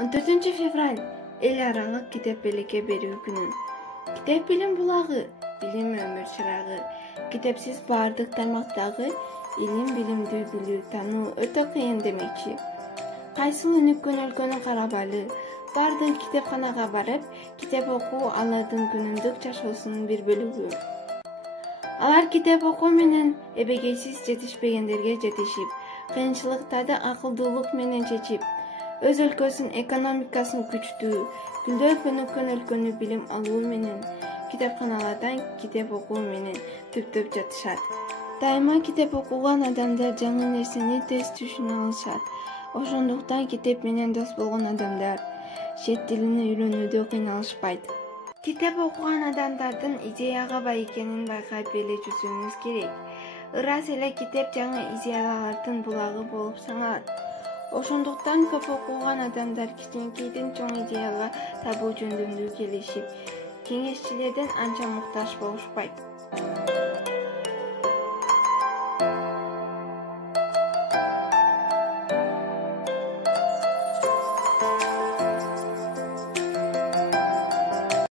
14 февраль эл аралык китеп белекке берүү күнү. Китеп билим булагы, билим өмүр чырагы. Китепсиз баардык тармактагы илим билимди билүү тануу өтө кыйын демекчи. Кайсыл өнүккөн өлкөнү карабалы, баардык китепканага барып, китеп окуу алардын күнүмдүк жашоосунун бир бөлүгү. Алар китеп окуу менен эбегейсиз жетишпегендерге жетишип, кыйынчылыктарды акылдуулук менен чечип, өз өлкөсүнүн экономикасын күчтүү, гүлдөп өнүккөн өлкөнү билим алуу менен, китепканалардан китеп окуу менен түптөп жатышат. Дайыма китеп окуган адамдар жаңы нерсени тез түшүнө алышат. Ошондуктан китеп менен дос болгон адамдар чет тилин үйрөнүүдө кыйналышпайт. Китеп окуган адамдардын идеяга бай экенин байкап эле жүрсөңүз керек. Ырас эле китеп жаңы идеялардын булагы болуп саналат. Ошондуктан көп окуган адамдар кичинекейден чоң идеяга табуу жөндөмдүү келишип, кеңешчилерден анча муктаж болушпайт.